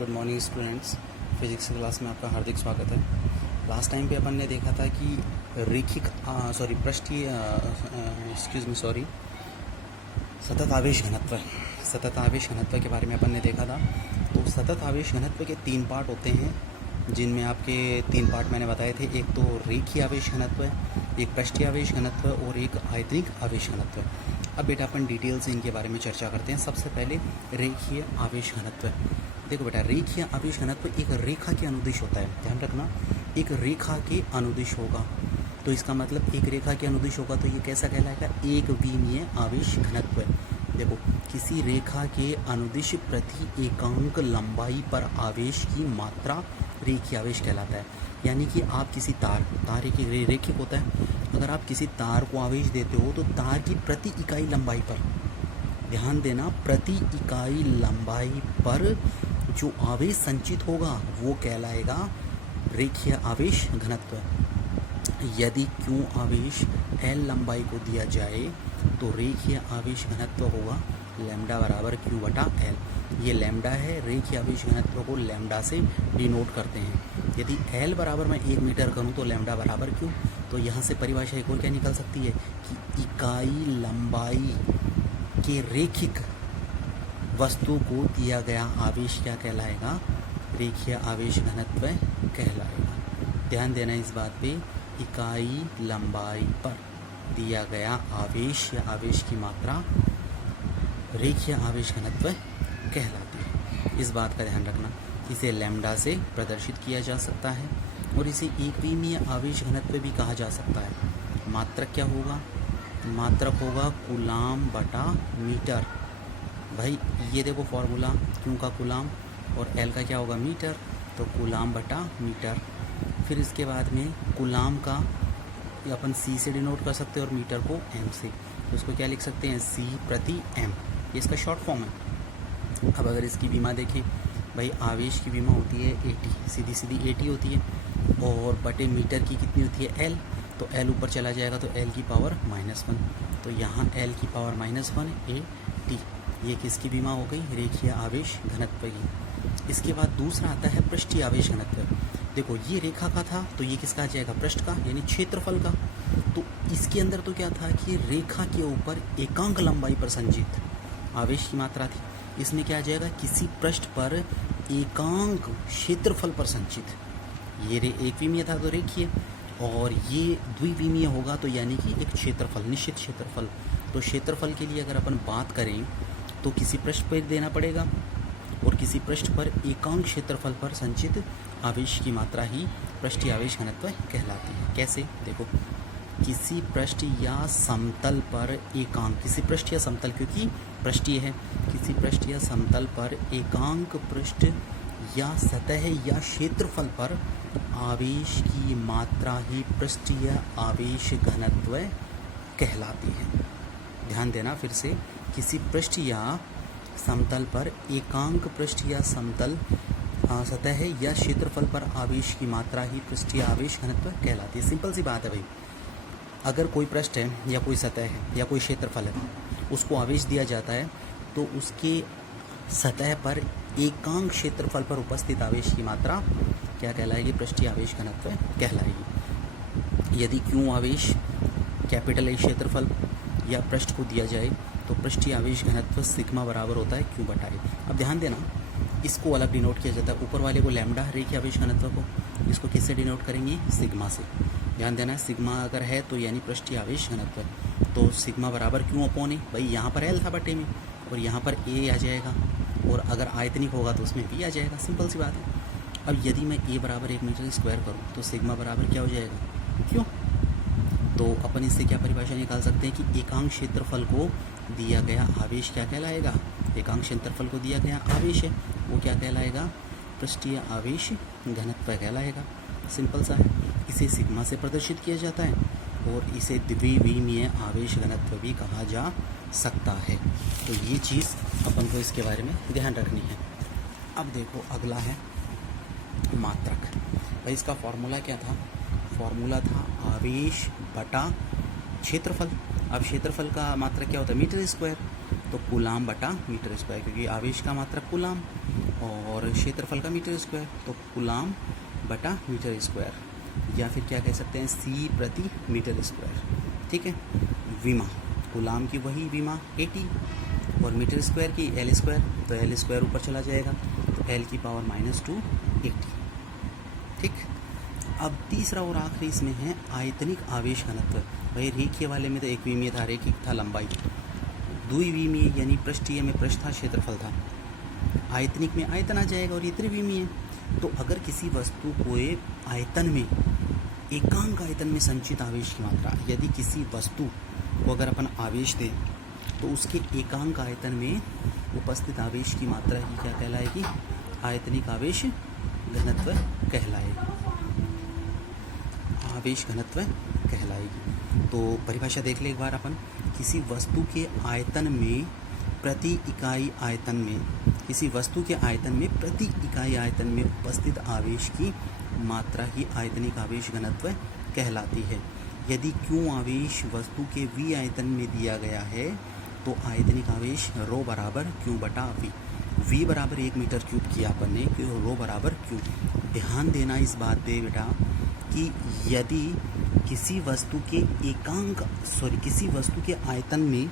Good morning students. Physics class में आपका हार्दिक स्वागत है। लास्ट टाइम पे अपन ने देखा था कि रेखिक पृष्ठीय सतत आवेश घनत्व के बारे में अपन ने देखा था। तो सतत आवेश घनत्व के 3 पार्ट होते हैं, जिनमें आपके 3 पार्ट मैंने बताए थे। एक तो रेखीय आवेश घनत्व, एक पृष्ठीय आवेश घनत्व और एक आयतनिक आवेश घनत्व। अब बेटा अपन डिटेल से इनके बारे में चर्चा करते हैं। सबसे पहले रेखीय आवेश घनत्व। देखो बेटा, रेखीय आवेश घनत्व एक रेखा के अनुदिश होता है। ध्यान रखना, एक रेखा के अनुदिश होगा। तो इसका मतलब एक रेखा के अनुदिश होगा तो ये कैसा कहलाएगा? एक विमीय आवेश घनत्व। देखो, किसी रेखा के अनुदिश प्रति एकांक लंबाई पर आवेश की मात्रा रेखीय आवेश कहलाता है। यानी कि आप किसी तार एक रेखिक होता है। अगर आप किसी तार को आवेश देते हो तो तार की प्रति इकाई लंबाई पर, ध्यान देना, प्रति इकाई लंबाई पर जो आवेश संचित होगा वो कहलाएगा रेखीय आवेश घनत्व। यदि Q आवेश L लंबाई को दिया जाए तो रेखीय आवेश घनत्व होगा लैम्डा बराबर Q बटा L। ये लैम्डा है, रेखीय आवेश घनत्व को लैम्डा से डिनोट करते हैं। यदि L बराबर मैं 1 मीटर करूँ तो लैम्डा बराबर Q। तो यहाँ से परिभाषा एक और क्या निकल सकती है कि इकाई लंबाई के रेखिक वस्तु को दिया गया आवेश क्या कहलाएगा? रेखीय आवेश घनत्व कहलाएगा। ध्यान देना इस बात पे, इकाई लंबाई पर दिया गया आवेश या आवेश की मात्रा रेखीय आवेश घनत्व कहलाती है। इस बात का ध्यान रखना। इसे लैम्डा से प्रदर्शित किया जा सकता है और इसे एक विमीय आवेश घनत्व भी कहा जा सकता है। मात्रक क्या होगा? मात्रक होगा कूलाम बटा मीटर। भाई ये देखो फॉर्मूला, क्यू का कूलाम और एल का क्या होगा? मीटर। तो कूलाम बटा मीटर। फिर इसके बाद में कूलाम का अपन सी से डिनोट कर सकते हैं और मीटर को एम से। तो उसको क्या लिख सकते हैं? सी प्रति एम। ये इसका शॉर्ट फॉर्म है। अब अगर इसकी विमा देखें, भाई आवेश की विमा होती है 80, सीधी सीधी 80 होती है, और बटे मीटर की कितनी होती है? एल। तो एल ऊपर चला जाएगा तो एल की पावर -1। तो यहाँ एल की पावर -1 80। ये किसकी विमा हो गई? रेखीय आवेश घनत्व की। इसके बाद दूसरा आता है पृष्ठीय आवेश घनत्व। देखो, ये रेखा का था तो ये किसका आ जाएगा? पृष्ठ का, यानी क्षेत्रफल का। तो इसके अंदर तो क्या था कि रेखा के ऊपर एकांक लंबाई पर संचित आवेश की मात्रा थी। इसमें क्या आ जाएगा? किसी पृष्ठ पर एकांक क्षेत्रफल पर संचित। ये एक विमीय था तो रेखीय, और ये द्विविमीय होगा तो यानी कि एक क्षेत्रफल, निश्चित क्षेत्रफल। तो क्षेत्रफल के लिए अगर अपन बात करें तो किसी पृष्ठ पर देना पड़ेगा, और किसी पृष्ठ पर एकांक क्षेत्रफल पर संचित आवेश की मात्रा ही पृष्ठीय आवेश घनत्व कहलाती है। कैसे? देखो, किसी पृष्ठ या समतल पर एकांक, किसी पृष्ठ या समतल, क्योंकि पृष्ठीय है, किसी पृष्ठ या समतल पर एकांक पृष्ठ या सतह या क्षेत्रफल पर आवेश की मात्रा ही पृष्ठीय आवेश घनत्व कहलाती है। ध्यान देना फिर से, किसी पृष्ठ या समतल पर एकांक पृष्ठ या समतल सतह या क्षेत्रफल पर आवेश की मात्रा ही पृष्ठीय आवेश घनत्व कहलाती है। सिंपल सी बात है भाई। अगर कोई पृष्ठ है या कोई सतह है या कोई क्षेत्रफल है, उसको आवेश दिया जाता है तो उसके सतह पर एकांक क्षेत्रफल पर उपस्थित आवेश की मात्रा क्या कहलाएगी? पृष्ठीय आवेश घनत्व कहलाएगी। यदि Q आवेश कैपिटल A क्षेत्रफल या पृष्ठ को दिया जाए तो पृष्ठीय आवेश घनत्व सिग्मा बराबर होता है Q बटा A। अब ध्यान देना, इसको अलग डिनोट किया जाता है। ऊपर वाले को लैम्डा, रेखीय आवेश घनत्व को, इसको किससे डिनोट करेंगे? सिग्मा से। ध्यान देना, सिग्मा अगर है तो यानी पृष्ठीय आवेश घनत्व। तो सिग्मा बराबर Q अपॉन A। भाई यहाँ पर L था बटे में, और यहाँ पर A आ जाएगा, और अगर आयतनिक होगा तो उसमें B आ जाएगा। सिंपल सी बात है। अब यदि मैं A बराबर 1 मीटर स्क्वायर करूँ तो सिग्मा बराबर क्या हो जाएगा? क्यों? तो अपन इससे क्या परिभाषा निकाल सकते हैं कि एकांक क्षेत्रफल को दिया गया आवेश क्या कहलाएगा? एकांक क्षेत्रफल को दिया गया आवेश है वो क्या कहलाएगा? पृष्ठीय आवेश घनत्व कहलाएगा। सिंपल सा है। इसे सिग्मा से प्रदर्शित किया जाता है और इसे द्विविमीय आवेश घनत्व भी कहा जा सकता है। तो ये चीज़ अपन को इसके बारे में ध्यान रखनी है। अब देखो, अगला है मात्रक। भाई इसका फॉर्मूला क्या था? फॉर्मूला था आवेश बटा क्षेत्रफल। अब क्षेत्रफल का मात्रक क्या होता है? Metre square. तो कूलाम बटा मीटर स्क्वायर, क्योंकि आवेश का मात्रक कूलाम और क्षेत्रफल का मीटर स्क्वायर, तो कूलाम बटा मीटर स्क्वायर, या फिर क्या कह सकते हैं सी प्रति मीटर स्क्वायर। ठीक है। विमा, कूलाम की वही विमा 80 और मीटर स्क्वायर की एल स्क्वायर, तो एल स्क्वायर ऊपर चला जाएगा, तो एल की पावर -2 80। ठीक। अब तीसरा और आखिरी इसमें है आयतनिक आवेश घनत्व। भाई रेखीय वाले में तो एक विमीय था, रेखिक था लंबाई, द्विविमीय यानी पृष्ठीय में पृष्ठ था, क्षेत्रफल था, आयतनिक में आयतन आ जाएगा और ये त्रिविमीय। तो अगर किसी वस्तु को आयतन में एकांक आयतन में संचित आवेश की मात्रा, यदि किसी वस्तु को अगर अपन आवेश दें तो उसके एकांक आयतन में उपस्थित आवेश की मात्रा ही क्या कहलाएगी, आयतनिक आवेश घनत्व कहलाएगी, आवेश घनत्व कहलाएगी। तो परिभाषा देख ले एक बार अपन, किसी वस्तु के आयतन में प्रति इकाई आयतन में, किसी वस्तु के आयतन में प्रति इकाई आयतन में उपस्थित आवेश की मात्रा ही आयतनिक आवेश घनत्व कहलाती है। यदि Q आवेश वस्तु के V आयतन में दिया गया है तो आयतनिक आवेश रो बराबर Q बटा V, V बराबर 1 मीटर क्यूब किया अपन ने, रो बराबर Q। ध्यान देना इस बात पे बेटा कि यदि किसी वस्तु के किसी वस्तु के आयतन में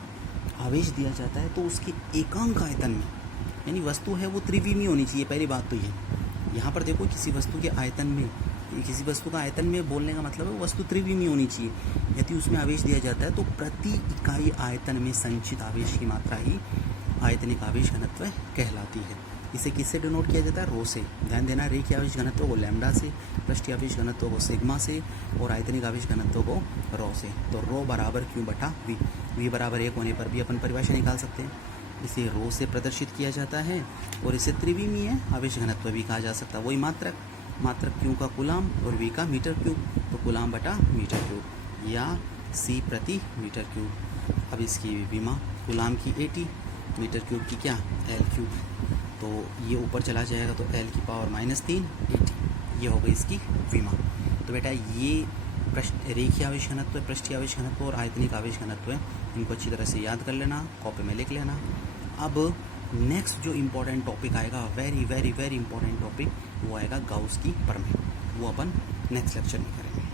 आवेश दिया जाता है तो उसके एकांक आयतन में, यानी वस्तु है वो त्रिविमीय होनी चाहिए, पहली बात तो ये। यहाँ पर देखो किसी वस्तु के आयतन में, किसी वस्तु का आयतन में बोलने का मतलब है वस्तु त्रिविमीय होनी चाहिए। यदि उसमें आवेश दिया जाता है तो प्रति इकाई आयतन में संचित आवेश की मात्रा ही आयतनिक आवेश घनत्व कहलाती है। इसे किससे डिनोट किया जाता है, रो से। ध्यान देना, रेखीय आवेश घनत्व को लैम्डा से, पृष्ठीय आवेश घनत्व को सिग्मा से और आयतनिक आवेश घनत्व को रो से। तो रो बराबर Q बटा V, V बराबर 1 होने पर भी अपन परिभाषा निकाल सकते हैं। इसे रो से प्रदर्शित किया जाता है और इसे त्रिविमीय आवेश घनत्व भी कहा जा सकता है। वही मात्रक Q का कूलाम और V का मीटर क्यूब, तो कूलाम बटा मीटर क्यूब या C प्रति मीटर क्यूब। अब इसकी विमा, कूलाम की 80, मीटर क्यूब की क्या L क्यूब, तो ये ऊपर चला जाएगा तो L की पावर -3 80, ये हो गई इसकी विमा। तो बेटा ये रेखीय आवेश घनत्व, पृष्ठीय आवेश घनत्व और आयतनिक आवेश घनत्व है, इनको अच्छी तरह से याद कर लेना, कॉपी में लिख लेना। अब नेक्स्ट जो इम्पोर्टेंट टॉपिक आएगा, very very very important topic, वो आएगा गाउस की प्रमेय, वो अपन नेक्स्ट लेक्चर में करेंगे।